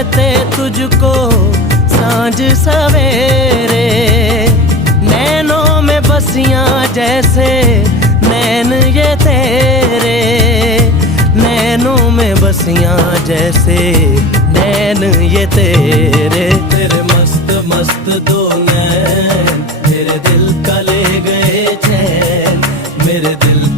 रहते तुझको सांझ सवेरे। नैनों में बसियां जैसे नैन ये तेरे, नैनों में बसियां जैसे नैन ये तेरे। तेरे मस्त मस्त दो नैन मेरे दिल का ले गए चैन, मेरे दिल